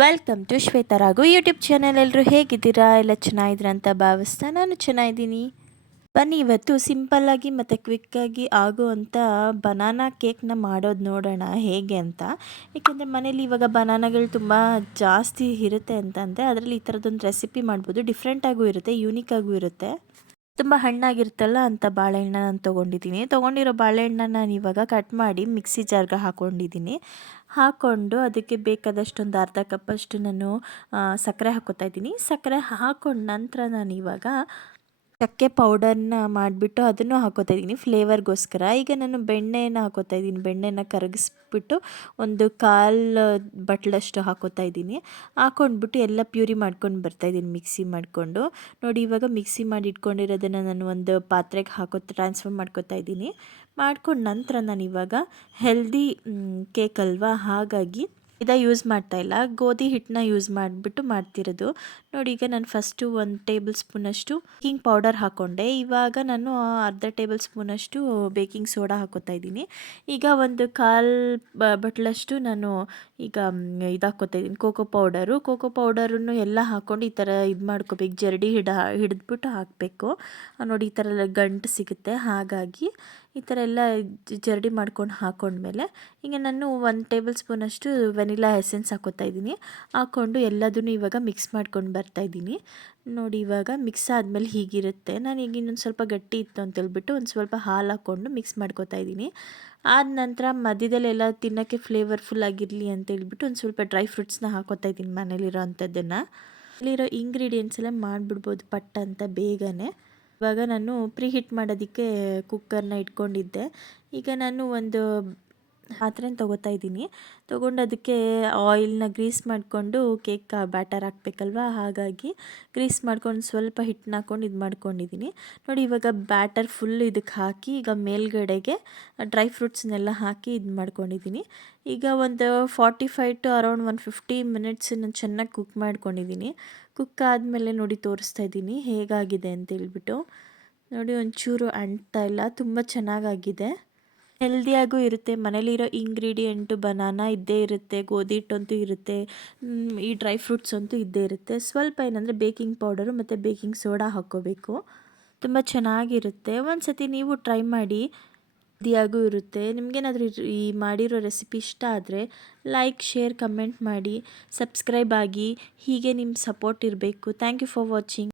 Welcome to Shweta Raghu YouTube channel. ಎಲ್ಲರೂ ಹೇಗಿದ್ದೀರಾ? ಎಲ್ಲ ಚೆನ್ನಾಗಿದ್ದೀರಾ ಅಂತ ಭಾವಿಸ್ತಾ ನಾನು ಚೆನ್ನಾಗಿದ್ದೀನಿ. ಬನ್ನಿ ಇವತ್ತು ಸಿಂಪಲ್ಲಾಗಿ ಮತ್ತು ಕ್ವಿಕ್ಕಾಗಿ ಆಗುವಂಥ ಬನಾನಾ ಕೇಕ್ನ ಮಾಡೋದು ನೋಡೋಣ ಹೇಗೆ ಅಂತ. ಏಕೆಂದರೆ ಮನೇಲಿ ಇವಾಗ ಬನಾನಾಗಳು ತುಂಬ ಜಾಸ್ತಿ ಇರುತ್ತೆ ಅಂತಂದರೆ ಅದರಲ್ಲಿ ಈ ಥರದೊಂದು ರೆಸಿಪಿ ಮಾಡ್ಬೋದು. ಡಿಫ್ರೆಂಟಾಗೂ ಇರುತ್ತೆ, ಯೂನಿಕಾಗೂ ಇರುತ್ತೆ. ತುಂಬ ಹಣ್ಣಾಗಿರುತ್ತಲ್ಲ ಅಂತ ಬಾಳೆಹಣ್ಣು ನಾನು ತೊಗೊಂಡಿರೋ ಬಾಳೆಹಣ್ಣನ್ನ ನಾನು ಇವಾಗ ಕಟ್ ಮಾಡಿ ಮಿಕ್ಸಿ ಜಾರ್ಗೆ ಹಾಕ್ಕೊಂಡಿದ್ದೀನಿ. ಹಾಕ್ಕೊಂಡು ಅದಕ್ಕೆ ಬೇಕಾದಷ್ಟೊಂದು ಅರ್ಧ ಕಪ್ಪಷ್ಟು ನಾನು ಸಕ್ಕರೆ ಹಾಕ್ಕೋತಾ ಇದ್ದೀನಿ. ಸಕ್ಕರೆ ಹಾಕ್ಕೊಂಡ ನಂತರ ನಾನು ಇವಾಗ ಚಕ್ಕೆ ಪೌಡರ್ನ ಮಾಡಿಬಿಟ್ಟು ಅದನ್ನು ಹಾಕ್ಕೋತಾ ಇದ್ದೀನಿ ಫ್ಲೇವರ್ಗೋಸ್ಕರ. ಈಗ ನಾನು ಬೆಣ್ಣೆನ ಹಾಕ್ಕೋತಾ ಇದ್ದೀನಿ. ಬೆಣ್ಣೆನ ಕರಗಿಸ್ಬಿಟ್ಟು ಒಂದು ಕಾಲು ಬಟ್ಲಷ್ಟು ಹಾಕ್ಕೋತಾ ಇದ್ದೀನಿ. ಹಾಕ್ಕೊಂಡ್ಬಿಟ್ಟು ಎಲ್ಲ ಪ್ಯೂರಿ ಮಾಡ್ಕೊಂಡು ಬರ್ತಾಯಿದ್ದೀನಿ ಮಿಕ್ಸಿ ಮಾಡಿಕೊಂಡು. ನೋಡಿ ಇವಾಗ ಮಿಕ್ಸಿ ಮಾಡಿ ಇಟ್ಕೊಂಡಿರೋದನ್ನು ನಾನು ಒಂದು ಪಾತ್ರೆಗೆ ಟ್ರಾನ್ಸ್ಫರ್ ಮಾಡ್ಕೋತಾ ಇದ್ದೀನಿ. ಮಾಡ್ಕೊಂಡು ನಂತರ ನಾನು ಇವಾಗ ಹೆಲ್ದಿ ಕೇಕ್ ಅಲ್ವಾ, ಹಾಗಾಗಿ ಯೂಸ್ ಮಾಡ್ತಾಯಿಲ್ಲ, ಗೋಧಿ ಹಿಟ್ಟನ್ನ ಯೂಸ್ ಮಾಡಿಬಿಟ್ಟು ಮಾಡ್ತಿರೋದು. ನೋಡಿ ಈಗ ನಾನು ಫಸ್ಟು 1 ಟೇಬಲ್ ಸ್ಪೂನಷ್ಟು ಬೇಕಿಂಗ್ ಪೌಡರ್ ಹಾಕ್ಕೊಂಡೆ. ಇವಾಗ ನಾನು ಅರ್ಧ ಟೇಬಲ್ ಸ್ಪೂನಷ್ಟು ಬೇಕಿಂಗ್ ಸೋಡಾ ಹಾಕ್ಕೋತಾ ಇದ್ದೀನಿ. ಈಗ ಒಂದು ಕಾಲು ಬಟ್ಲಷ್ಟು ನಾನು ಈಗ ಹಾಕ್ಕೋತಾ ಇದ್ದೀನಿ ಕೋಕೋ ಪೌಡರನ್ನು ಎಲ್ಲ ಹಾಕ್ಕೊಂಡು ಈ ಥರ ಮಾಡ್ಕೋಬೇಕು, ಜರಡಿ ಹಿಡಿದ್ಬಿಟ್ಟು ಹಾಕಬೇಕು. ನೋಡಿ ಈ ಥರ ಎಲ್ಲ ಗಂಟು ಸಿಗುತ್ತೆ, ಹಾಗಾಗಿ ಈ ಥರ ಎಲ್ಲ ಜರಡಿ ಮಾಡ್ಕೊಂಡು ಹಾಕ್ಕೊಂಡ್ಮೇಲೆ ಈಗ ನಾನು 1 ಟೇಬಲ್ ಸ್ಪೂನಷ್ಟು ವೆನಿಲಾ ಎಸೆನ್ಸ್ ಹಾಕ್ಕೋತಾ ಇದ್ದೀನಿ. ಹಾಕ್ಕೊಂಡು ಎಲ್ಲದನ್ನು ಇವಾಗ ಮಿಕ್ಸ್ ಮಾಡ್ಕೊಂಡು ಬರ್ತಾಯಿದ್ದೀನಿ. ನೋಡಿ ಇವಾಗ ಮಿಕ್ಸ್ ಆದಮೇಲೆ ಹೀಗಿರುತ್ತೆ. ನಾನು ಈಗ ಇನ್ನೊಂದು ಸ್ವಲ್ಪ ಗಟ್ಟಿ ಇತ್ತು ಅಂತೇಳ್ಬಿಟ್ಟು ಒಂದು ಸ್ವಲ್ಪ ಹಾಲು ಹಾಕ್ಕೊಂಡು ಮಿಕ್ಸ್ ಮಾಡ್ಕೋತಾ ಇದ್ದೀನಿ. ಆದ ನಂತರ ಮಧ್ಯದಲ್ಲೆಲ್ಲ ತಿನ್ನೋಕ್ಕೆ ಫ್ಲೇವರ್ಫುಲ್ ಆಗಿರಲಿ ಅಂತೇಳ್ಬಿಟ್ಟು ಒಂದು ಸ್ವಲ್ಪ ಡ್ರೈ ಫ್ರೂಟ್ಸ್ನ ಹಾಕ್ಕೋತಾ ಇದ್ದೀನಿ ಮನೇಲಿರೋ ಅಂಥದ್ದನ್ನು. ಇಲ್ಲಿರೋ ಇಂಗ್ರೀಡಿಯೆಂಟ್ಸ್ ಎಲ್ಲ ಮಾಡಿಬಿಡ್ಬೋದು ಪಟ್ಟ ಅಂತ ಬೇಗನೆ. ಇವಾಗ ನಾನು ಪ್ರೀ ಹೀಟ್ ಮಾಡೋದಕ್ಕೆ ಕುಕ್ಕರ್ನ ಇಟ್ಕೊಂಡಿದ್ದೆ. ಈಗ ನಾನು ಒಂದು ಪಾತ್ರೆನ ತೊಗೋತಾ ಇದ್ದೀನಿ. ತೊಗೊಂಡು ಅದಕ್ಕೆ ಆಯಿಲ್ನ ಗ್ರೀಸ್ ಮಾಡಿಕೊಂಡು ಕೇಕ್ ಬ್ಯಾಟರ್ ಹಾಕಬೇಕಲ್ವ, ಹಾಗಾಗಿ ಗ್ರೀಸ್ ಮಾಡ್ಕೊಂಡು ಸ್ವಲ್ಪ ಹಿಟ್ಟನ್ನ ಹಾಕ್ಕೊಂಡು ಮಾಡ್ಕೊಂಡಿದ್ದೀನಿ. ನೋಡಿ ಇವಾಗ ಬ್ಯಾಟರ್ ಫುಲ್ ಇದಕ್ಕೆ ಹಾಕಿ ಈಗ ಮೇಲ್ಗಡೆಗೆ ಡ್ರೈ ಫ್ರೂಟ್ಸ್ನೆಲ್ಲ ಹಾಕಿ ಮಾಡ್ಕೊಂಡಿದ್ದೀನಿ. ಈಗ ಒಂದು 45 ಟು ಅರೌಂಡ್ 150 ಮಿನಿಟ್ಸ್ ನಾನು ಚೆನ್ನಾಗಿ ಕುಕ್ ಮಾಡ್ಕೊಂಡಿದ್ದೀನಿ. ಕುಕ್ ಆದಮೇಲೆ ನೋಡಿ ತೋರಿಸ್ತಾ ಇದ್ದೀನಿ ಹೇಗಾಗಿದೆ ಅಂತೇಳ್ಬಿಟ್ಟು. ನೋಡಿ ಒಂಚೂರು ಅಂಟ್ತಾ ಇಲ್ಲ, ತುಂಬ ಚೆನ್ನಾಗಾಗಿದೆ. ಹೆಲ್ದಿಯಾಗೂ ಇರುತ್ತೆ. ಮನೇಲಿರೋ ಇಂಗ್ರೀಡಿಯೆಂಟು ಬನಾನಾ ಇದ್ದೇ ಇರುತ್ತೆ, ಗೋಧಿ ಹಿಟ್ಟಂತೂ ಇರುತ್ತೆ, ಈ ಡ್ರೈ ಫ್ರೂಟ್ಸ್ ಅಂತೂ ಇದ್ದೇ ಇರುತ್ತೆ. ಸ್ವಲ್ಪ ಏನಂದರೆ ಬೇಕಿಂಗ್ ಪೌಡರು ಮತ್ತು ಬೇಕಿಂಗ್ ಸೋಡಾ ಹಾಕ್ಕೋಬೇಕು. ತುಂಬ ಚೆನ್ನಾಗಿರುತ್ತೆ. ಒಂದು ಸತಿ ನೀವು ಟ್ರೈ ಮಾಡಿ, ಹೆಲ್ದಿಯಾಗೂ ಇರುತ್ತೆ. ನಿಮಗೇನಾದರೂ ಈ ಮಾಡಿರೋ ರೆಸಿಪಿ ಇಷ್ಟ ಆದರೆ ಲೈಕ್, ಶೇರ್, ಕಮೆಂಟ್ ಮಾಡಿ, ಸಬ್ಸ್ಕ್ರೈಬ್ ಆಗಿ. ಹೀಗೆ ನಿಮ್ಮ ಸಪೋರ್ಟ್ ಇರಬೇಕು. Thank you for watching.